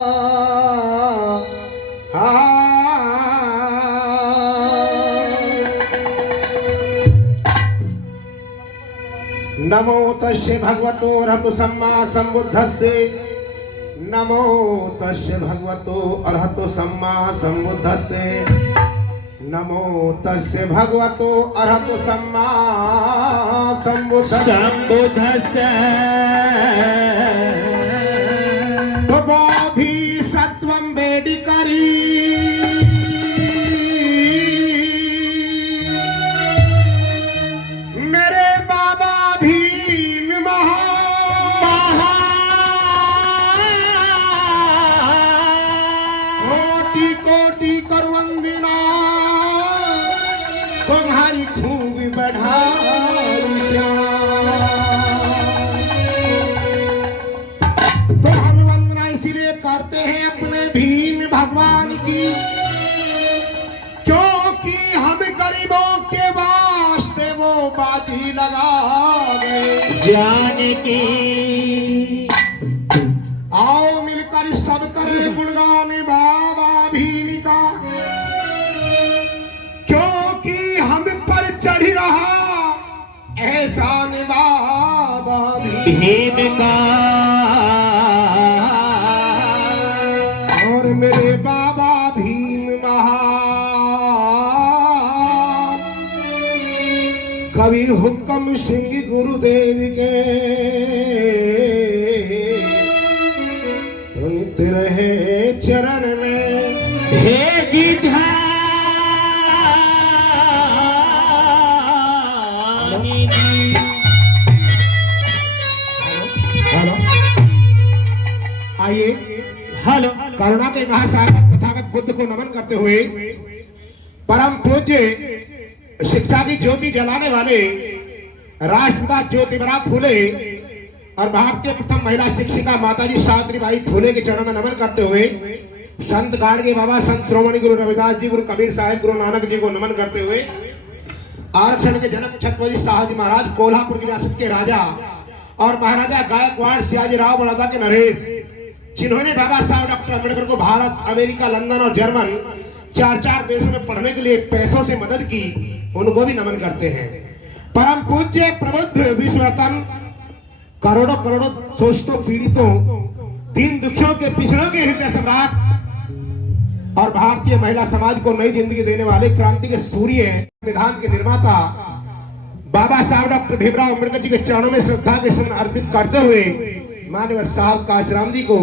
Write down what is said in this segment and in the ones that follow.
नमो तस्य भगवतो अरहतो सम्मा संबुद्धस्य। नमो तस्य भगवतो अरहतो सम्मा संबुद्धस्य। नमो तस्य भगवतो अरहतो सम्मा संबुद्धस्य। तो बोधिसत्वं वेदिकरी तुम्हारी खूब बढ़ाई तो हम वंदना इसीलिए करते हैं अपने भीम भगवान की, क्योंकि हम गरीबों के वास्ते वो बाजी लगा गए जान की। आओ मिलकर सब करें गुणगान बाबा भीम का, क्योंकि हम पर चढ़ रहा एहसान बाबा भीम का। और मेरे बाबा भीम महान कवि हुक्म सिंह गुरुदेव के तो नित्य रहे चरण में हे जिधा आइए हेलो करुणा के महासागर तथागत बुद्ध को नमन करते हुए परम पूज्य शिक्षा की ज्योति जलाने वाले राष्ट्रपिता ज्योतिबा फूले और भारतीय प्रथम महिला शिक्षिका माताजी सावित्रीबाई फूले के चरणों में नमन करते हुए संत गाड़गे बाबा, संत श्रोमणी गुरु रविदास जी, गुरु कबीर साहिब, गुरु नानक जी को नमन करते हुए आरक्षण के जनक छत्रपति शाहजी महाराज, कोल्हापुर की रियासत के राजा और महाराजा गायकवाड़ सियाजीराव बड़ौदा के नरेश, जिन्होंने बाबा साहब डॉक्टर अम्बेडकर को भारत, अमेरिका, लंदन और जर्मन चार देशों में पढ़ने के लिए पैसों से मदद की, उनको भी नमन करते हैं। परम पूज्य प्रबुद्ध विश्व रत्न, करोड़ों करोड़ों शोषितों, पीड़ितों, दीन दुखियों के, पिछड़ों के हृदय सम्राट और भारतीय महिला समाज को नई जिंदगी देने वाले क्रांति के सूर्य, संविधान के निर्माता बाबा साहब डॉक्टर भीमराव अम्बेडकर जी के चरणों में श्रद्धा के सुमन अर्पित करते हुए माननीय साहब कांचराम जी को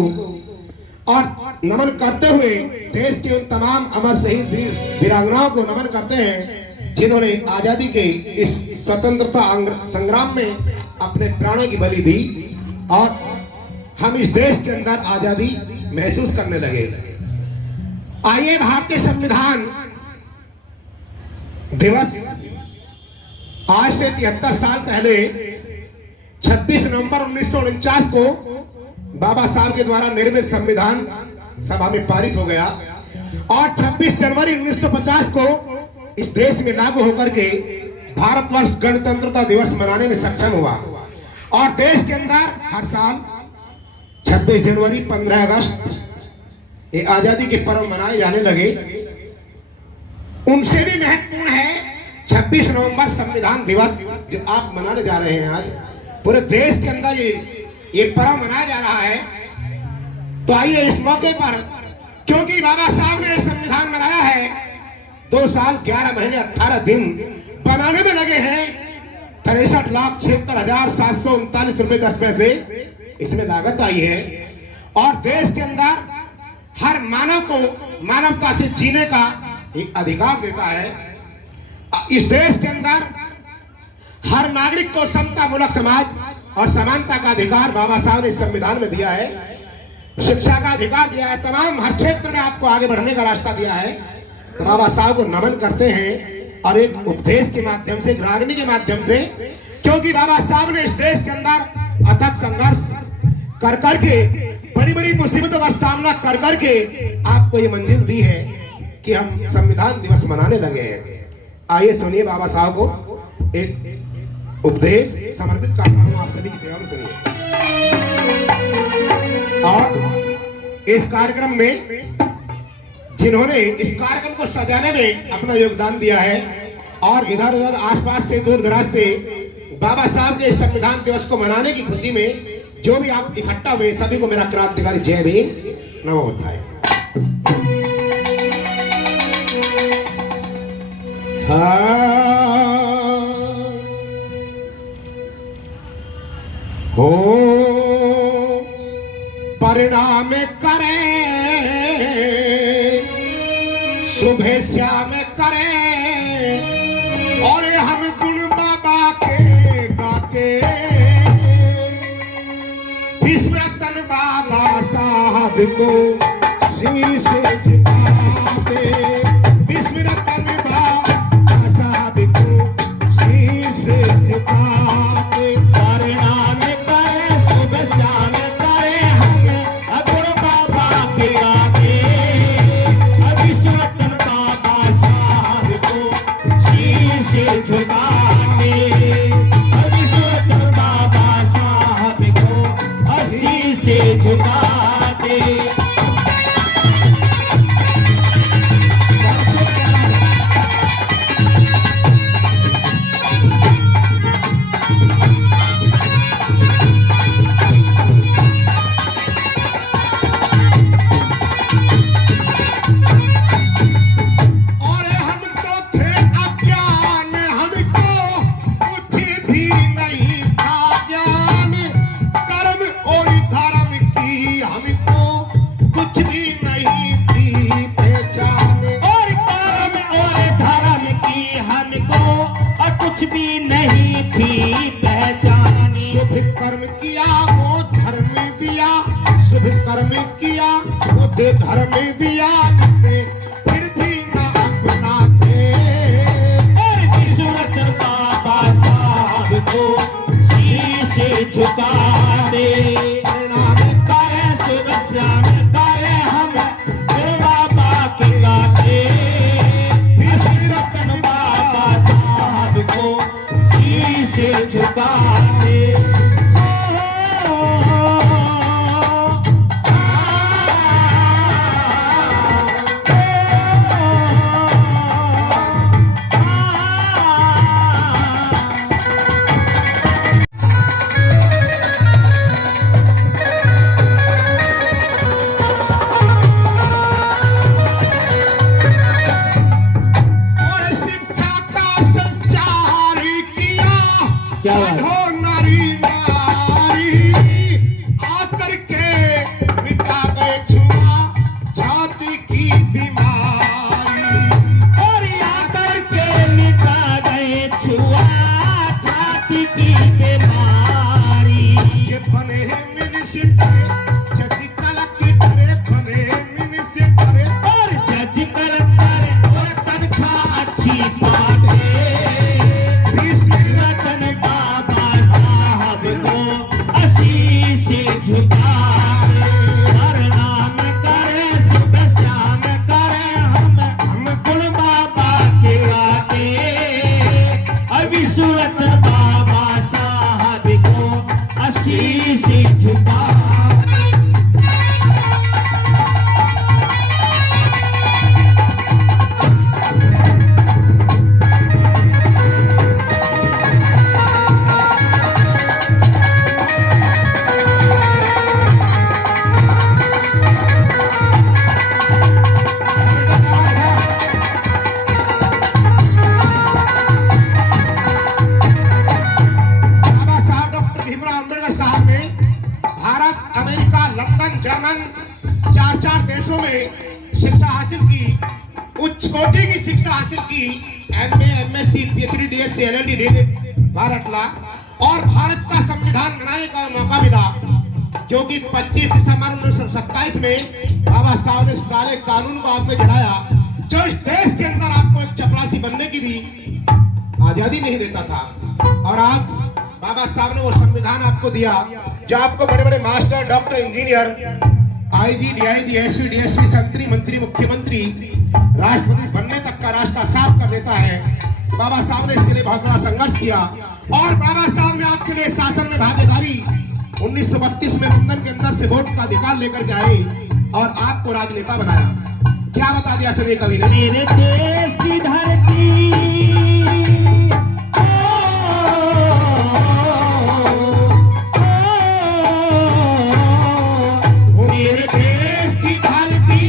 और नमन करते हुए देश के उन तमाम अमर शहीद वीर वीरांगनाओं को नमन करते हैं, जिन्होंने आजादी के इस स्वतंत्रता संग्राम में अपने प्राणों की बलि दी और हम इस देश के अंदर आजादी महसूस करने लगे। आइए भारतीय संविधान दिवस आज से 73 साल पहले 26 नवंबर 1949 को बाबा साहब के द्वारा निर्मित संविधान सभा में पारित हो गया और 26 जनवरी 1950 को इस देश में लागू होकर के भारतवर्ष गणतंत्रता दिवस मनाने में सक्षम हुआ। और देश के अंदर हर साल 26 जनवरी, 15 अगस्त ये आजादी के पर्व मनाए जाने लगे। उनसे भी महत्वपूर्ण है 26 नवंबर संविधान दिवस जो आप मनाने जा रहे हैं। आज पूरे देश के अंदर ये पर्व मनाया जा रहा है। तो आइए इस मौके पर, क्योंकि बाबा साहब ने संविधान बनाया है, 2 साल 11 महीने 18 दिन बनाने में लगे हैं। 63,76,739 रुपए 10 पैसे इसमें लागत आई है। और देश के अंदर हर मानव को मानवता से जीने का एक अधिकार देता है। इस देश के अंदर हर नागरिक को समता मूलक समाज और समानता का अधिकार बाबा साहब ने संविधान में दिया है। शिक्षा का अधिकार दिया है, तमाम हर क्षेत्र में आपको आगे बढ़ने का रास्ता दिया है। तो बाबा साहब को नमन करते हैं और एक उपदेश के माध्यम से, रागनी के माध्यम से, क्योंकि बाबा साहब ने इस देश के अंदर अथक संघर्ष कर करके, बड़ी बड़ी मुसीबतों का सामना कर करके आपको ये मंजिल दी है कि हम संविधान दिवस मनाने लगे हैं। आइए सुनिए बाबा साहब को एक उपदेश समर्पित करता हूं आप सभी की सेवा में। सुनिए। और इस कार्यक्रम में जिन्होंने इस कार्यक्रम को सजाने में अपना योगदान दिया है और इधर उधर आसपास से दूर दराज से बाबा साहब के संविधान दिवस को मनाने की खुशी में जो भी आप इकट्ठा हुए सभी को मेरा क्रांतिकारी जय भीम नमो बुद्धाय। हो परिणाम करे सुबह श्याम करे और हम गुण बाबा के गाते विस्मृतन बाबा साहब को शीश झुकाते विस्मृतन बाबा साहब को शीश झुकाते परिणाम करे सुबह शाम करे हम गुण बाबा के गाते विस्मृतन बाबा साहब को शीश झुकाते विस्मृतन बाबा साहब को शीश झुकाते। कुछ भी नहीं थी पहचान शुभ कर्म किया वो धर्म दिया शुभ कर्म किया वो धर्म दिया जिसे फिर भी न अपना थे और विस्मृतन बाबा साहब को शीश झुका दे परिणाम करे सुबह शाम करे हम गुरु बाबा के गाते विस्मृतन बाबा साहब को शीश झुका दे। नारी नारी आकर के मिटा गए छुआ छाती की बीमारी और आकर के मिटा गए छुआ छाती की बीमारी ये बने मिनिस्टर जज कलेक्टर बने मिनिस्टर और जज कलेक्टर और तनख्वाह अच्छी पाते विस्मृतन बाबा साहब को शीश झुका प्रणाम करे सुबह शाम करे हम गुण बाबा के गाते विस्मृतन बाबा साहब को शीश झुका। चार देशों में शिक्षा हासिल की उच्च कोटि की शिक्षा हासिल की MA MSc PhD DSc LLD DLitt भारत ला और भारत का संविधान बनाने का मौका मिला जो कि 25 दिसंबर 1927 में बाबा साहब ने इस काले कानून को आपने जलाया जो इस देश के अंदर आपको एक चपरासी बनने की भी आजादी नहीं देता था और आज बाबा साहब ने वो संविधान आपको दिया जो आपको बड़े बड़े master doctor engineer IG DIG SP DSP संतरी मंत्री मुख्यमंत्री राष्ट्रपति बनने तक का रास्ता साफ कर देता है। बाबा साहब ने इसके लिए बहुत बड़ा संघर्ष किया और बाबा साहब ने आपके लिए शासन में भागीदारी 1932 में लंदन के अंदर से वोट का अधिकार लेकर जाए और आपको राजनेता बनाया। क्या बता दिया सर ये कवि ने? मेरे देश की धरती मेरे देश की धरती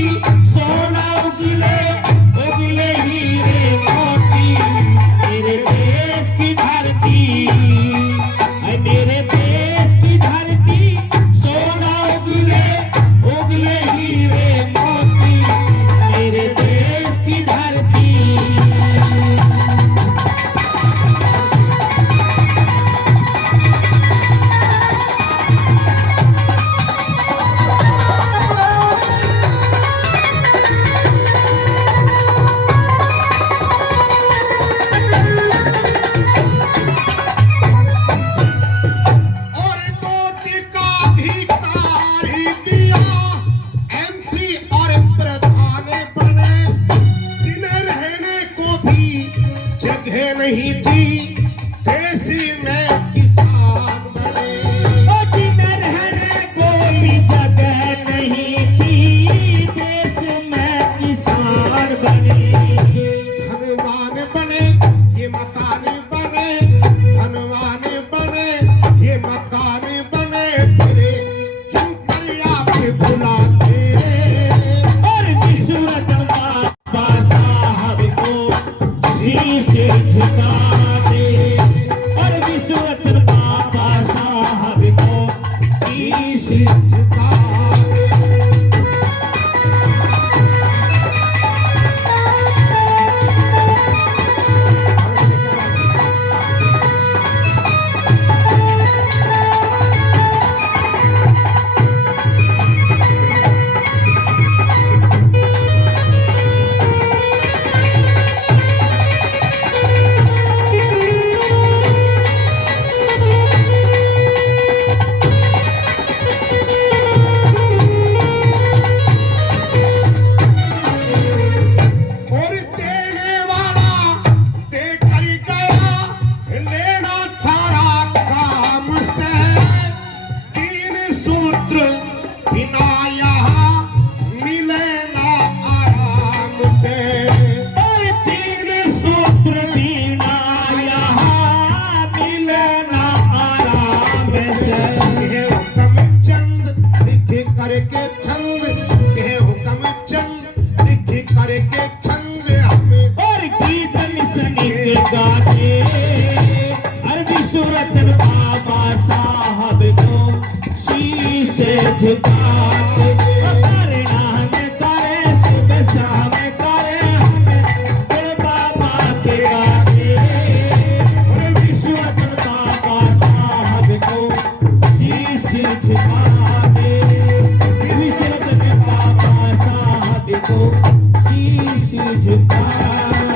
सोना उगले उगले हीरे मोती। मेरे देश की धरती मेरे देश की धरती सोना उगले उगले हीरे मोती। मेरे देश की धरती और वोट का अधिकार दिया, एमपी और प्रधान बने, जिन्हें रहने को भी जगह नहीं थी, देश में किसान बने। जिन्हें रहने को भी जगह नहीं थी, देश में किसान बने। धनवान बने, ये मकान बने, धनवान बने, ये मकान बने, फिरे क्यों कर आप बुलाते? और किस्मत बाबा साहब को शीश झुका दे। और किस्मत बाबा साहब को शीश झुका दे। और देने वाला देकर गया, लेना थारा काम से। तीन सूत्र बिना यहाँ मिले ना आराम से। और तीन सूत्र बिना यहाँ मिले ना आराम से। ये हुक्म चंद लिख करके छंद, ये हुक्म चंद लिख करके छंद हमें और गीत निसनिक गाते। अरबी सूरत बाबा साहब को शीश झुकाते। करना हमें करे सुबह शाम करे हमें गुण बाबा के गाते। अरबी सूरत बाबा साहब को शीश झुकाते। अरबी सूरत बाबा साहब को शीश झुकाते।